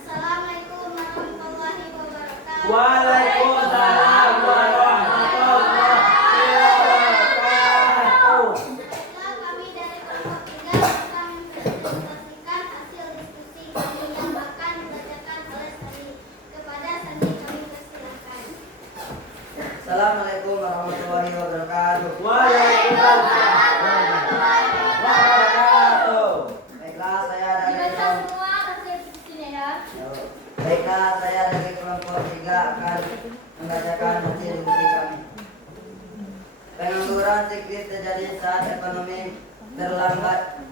Assalamualaikum warahmatullahi wabarakatuh. Waalaikumsalam warahmatullahi wabarakatuh. Baiklah, kami dari kelompok 3 akan mempresentasikan hasil diskusi kami yang akan dibacakan oleh Sandi. Kepada Sandi kami persilakan. Assalamualaikum warahmatullahi wabarakatuh. Waalaikumsalam warahmatullahi wabarakatuh. Baiklah, saya dari Dibaca kelompok semua hasil diskusinya ya. Baiklah, saya dari kelompok 3 akan membacakan hasil diskusi kami. Pengangguran siklis terjadi saat ekonomi terlambat.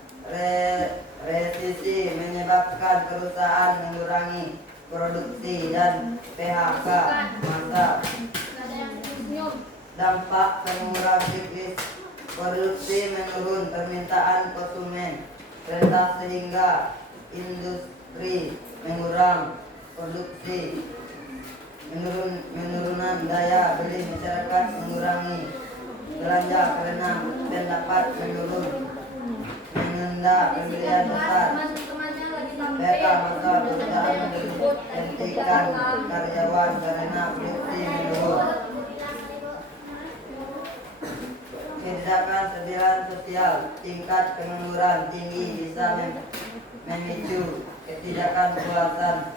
Resesi menyebabkan perusahaan mengurangi produksi dan PHK massa. Nggak ada yang senyum. Dampak pengangguran siklis, produksi menurun, permintaan konsumen rendah sehingga industri mengurang produksi, penurunan daya beli masyarakat, mengurangi belanja karena pendapat menurun, menunda pembelian besar, Teman-temannya lagi tampil. PHK massa, perusahaan menghentikan karyawan karena produksi menurun. Kebijakan sembilan sosial, tingkat pengangguran tinggi bisa memicu ketidakpuasan,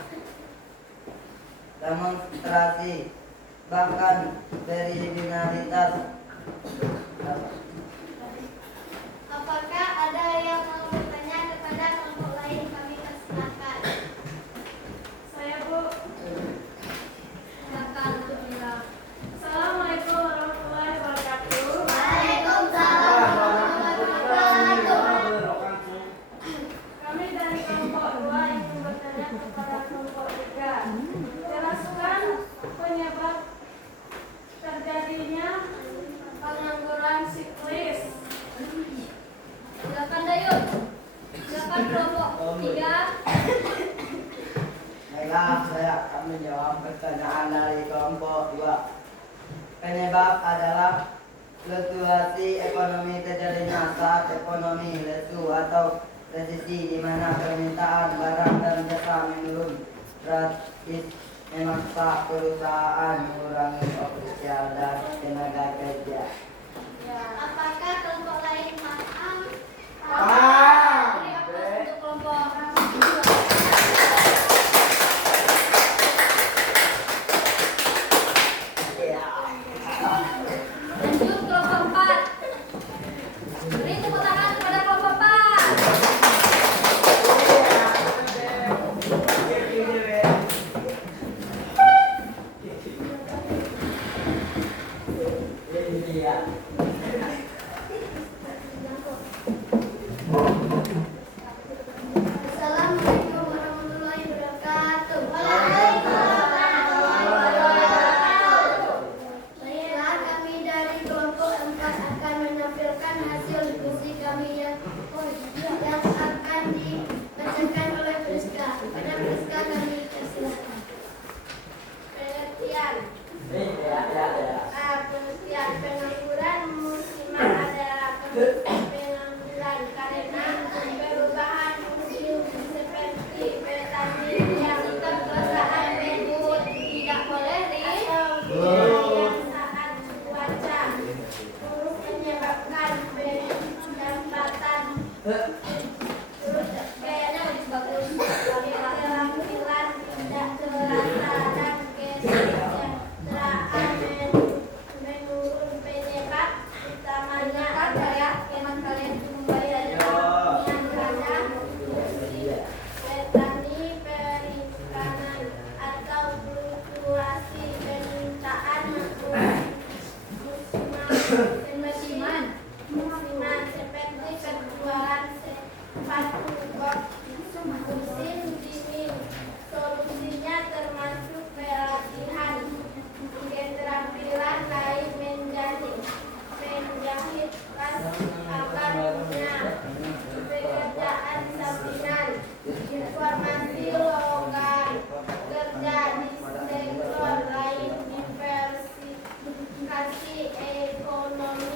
demonstrasi, bahkan kriminalitas. Apakah ada yang mau bertanya kepada kelompok lain? Kami persilakan. Saya Bu. Silakan untuk Mira. Penyebab adalah fluktuasi ekonomi terjadinya saat ekonomi lesu atau resesi di mana permintaan barang dan jasa menurun drastis memaksa perusahaan mengurangi ofisial dan tenaga kerja. Apakah kelompok lain paham? Beri aplaus untuk kelompok. Lanjut kelompok 4. Beri tepuk tangan kepada kelompok 4. Assalamualaikum warahmatullahi wabarakatuh. Baiklah, kami dari kelompok 4 akan menampilkan hasil diskusi kami yang akan dibacakan oleh Priska. Pada Priska kami persilakan. Pengertian. Pengertian pengangguran musiman adalah pengangguran karena perubahan musim seperti petani yang kekuasaan ribut tidak boleh yang saat cuaca buruk menyebabkan pendapatan turun. Kayaknya bagus. Kelampilan tidak terasa dan kesejahteraan menurun. Penyebab utamanya adalah memang kalian membayar yang berada petani perikanan atau fluktuasi permintaan musiman seperti penjualan sepatu box musim dingin. Solusinya termasuk pelatihan keterampilan lain menjahit tas akarnya, pekerjaan sampingan, informasi lowongan kerja di sektor lain, diversifikasi ekonomi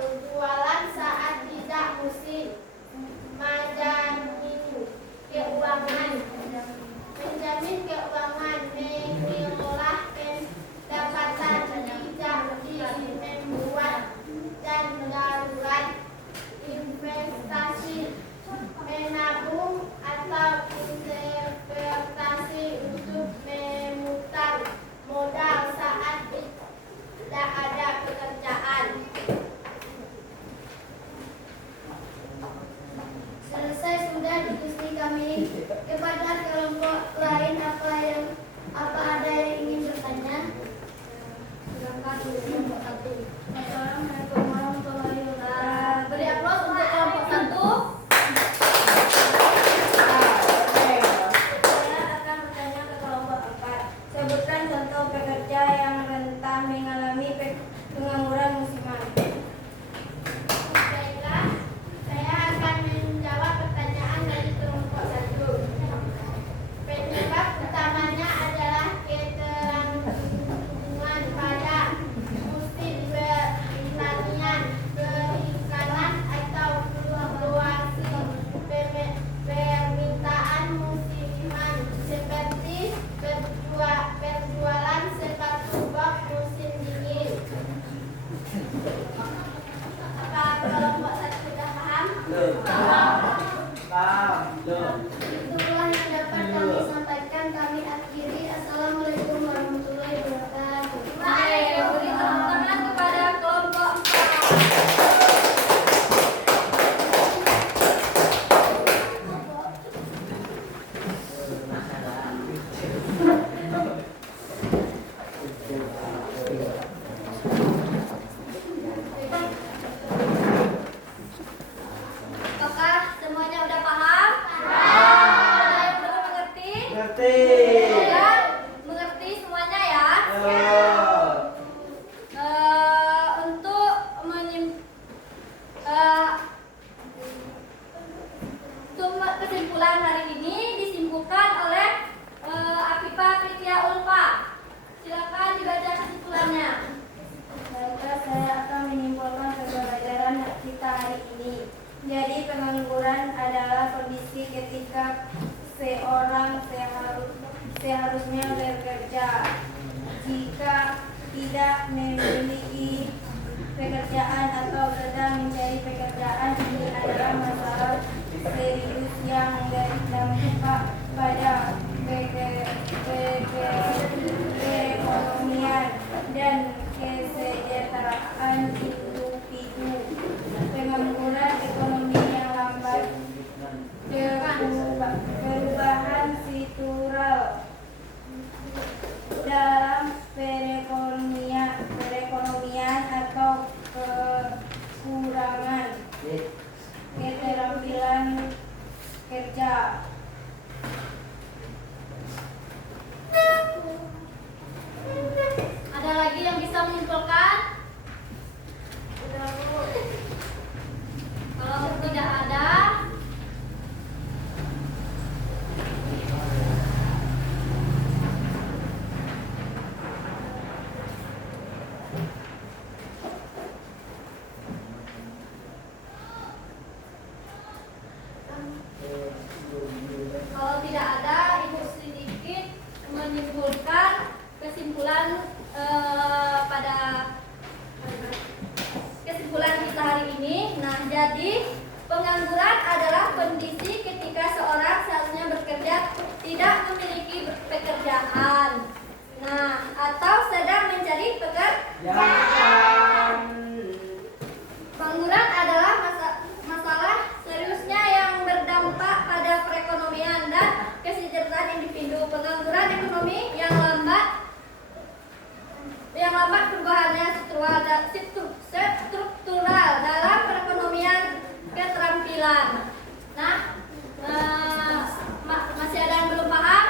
berjualan saat tidak musim. Menjamin keuangan, mengelola pendapatan tidak membuat dan darurat, investasi, menabung atau investasi untuk memutar modal saat tidak ada pekerjaan. Selesai sudah diskusi kami. Kepada kelompok lain apa ada yang ingin bertanya? Silakan kelompok 1. Assalamualaikum warahmatullahi wabarakatuh. Beri aplaus untuk kelompok 1. Saya akan bertanya ke kelompok 4. Sebutkan contoh pekerja yang rentan mengalami pengangguran musiman. Baiklah, saya akan menjawab pertanyaan dari kelompok 1. Penyebab utamanya adalah ketergantungan pada musim pertanian, perikanan atau fluktuasi permintaan musiman seperti penjualan sepatu box musim dingin. Apa kelompok 1 sudah paham? Paham. Itulah yang dapat kami sampaikan. Kami akhiri. Assalamualaikum warahmatullahi wabarakatuh. Baik, beri tepuk tangan kepada kelompok 4. Apakah semuanya udah paham? Ada yang belum mengerti? Ngerti. Ya, mengerti semuanya ya. Untuk kesimpulan hari ini disimpulkan oleh Afifah Kritia Ulfa. Silakan dibaca kesimpulannya. Baiklah, saya akan menyimpulkan pembelajaran kita hari ini. Jadi pengangguran adalah kondisi ketika seorang seharusnya bekerja. Jika tidak memiliki pekerjaan atau sedang mencari pekerjaan, ini adalah masalah serius yang berdampak pada perekonomian dan kesejahteraan individu. Pengangguran ekonomi yang lambat, perubahan struktural dalam perekonomian atau kekurangan keterampilan kerja. Ada lagi yang bisa menyimpulkan? Kalau tidak ada, Ibu sedikit menyimpulkan kesimpulan pada kesimpulan kita hari ini. Nah, jadi pengangguran adalah kondisi ketika seorang seharusnya bekerja tidak memiliki pekerjaan. Nah, atau sedang mencari pekerjaan. Pengangguran adalah masalah seriusnya yang berdampak pada perekonomian dan kesejahteraan individu. Pengangguran ekonomi yang lambat perubahannya struktural dalam perekonomian keterampilan. Nah, masih ada yang belum paham?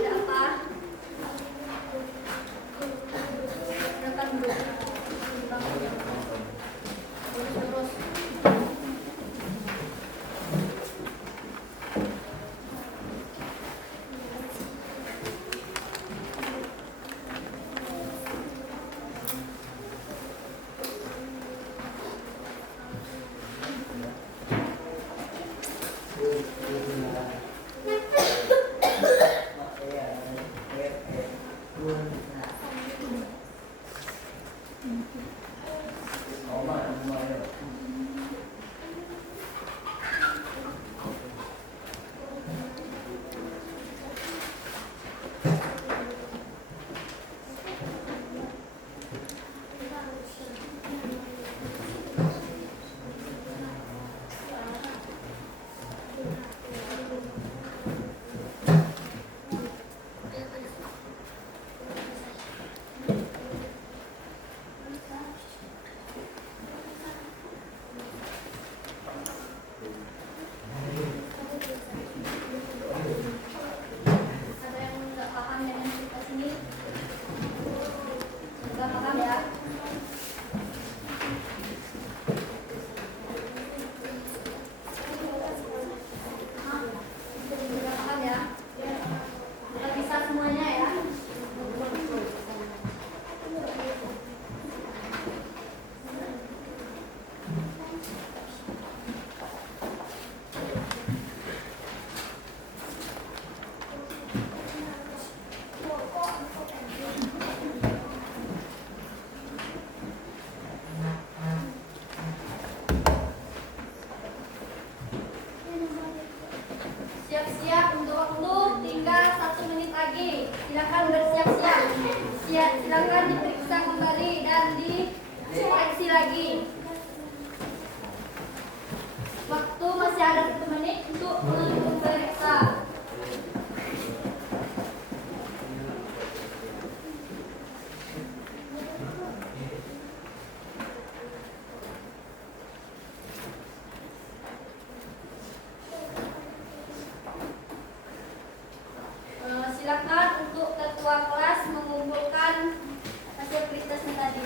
Ada apa? Rekan dulu. Terus. Ada yang nggak paham dengan cerita sini? Nggak paham ya? Nggak paham ya? Nggak bisa semuanya ya? Siap-siap untuk waktu tinggal 1 menit lagi. Silakan bersiap-siap. Silakan diperiksa kembali dan dikoreksi lagi. Waktu masih ada 1 menit untuk memeriksa. Silakan untuk ketua kelas mengumpulkan hasil pretesnya tadi.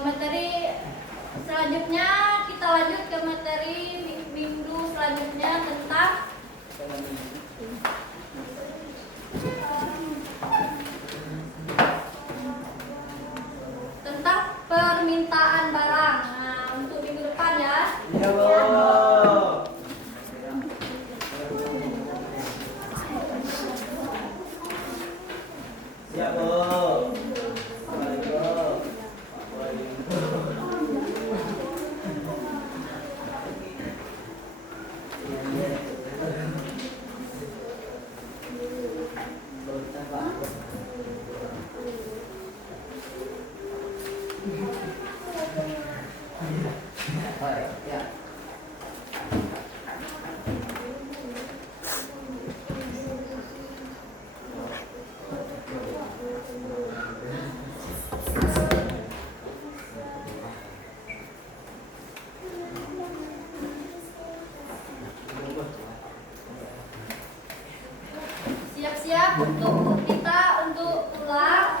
Materi selanjutnya kita lanjut ke materi minggu selanjutnya tentang permintaan barang. Nah, untuk minggu depan ya. Iya, Bu. Siap, Bu. Siap-siap untuk kita untuk pulang.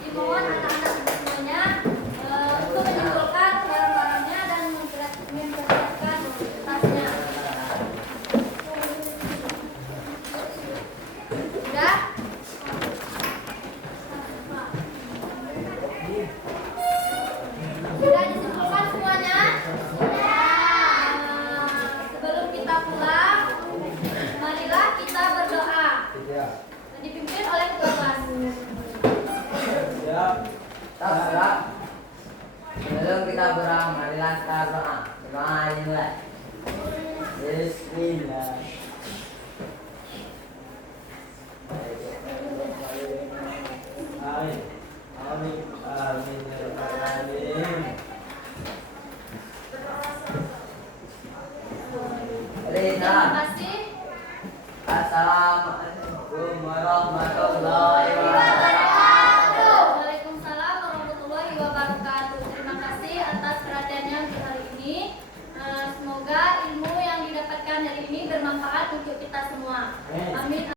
Dimohon anak-anak semuanya untuk menyimpulkan barang-barangnya dan mempersiapkan tasnya. Sudah? Sudah disimpulkan semuanya? Sebelum kita pulang, marilah kita berdoa. Dipimpin oleh ketua kelas. Siap. Siap. Sebelum kita pulang, marilah kita berdoa. Doa dimulai. Bismillah. Amin. Amin. Amin. Amin. Terima kasih. Assalamualaikum warahmatullahi wabarakatuh. Waalaikumsalam warahmatullahi wabarakatuh. Terima kasih atas perhatiannya untuk hari ini. Semoga ilmu yang didapatkan hari ini bermanfaat untuk kita semua. Amin.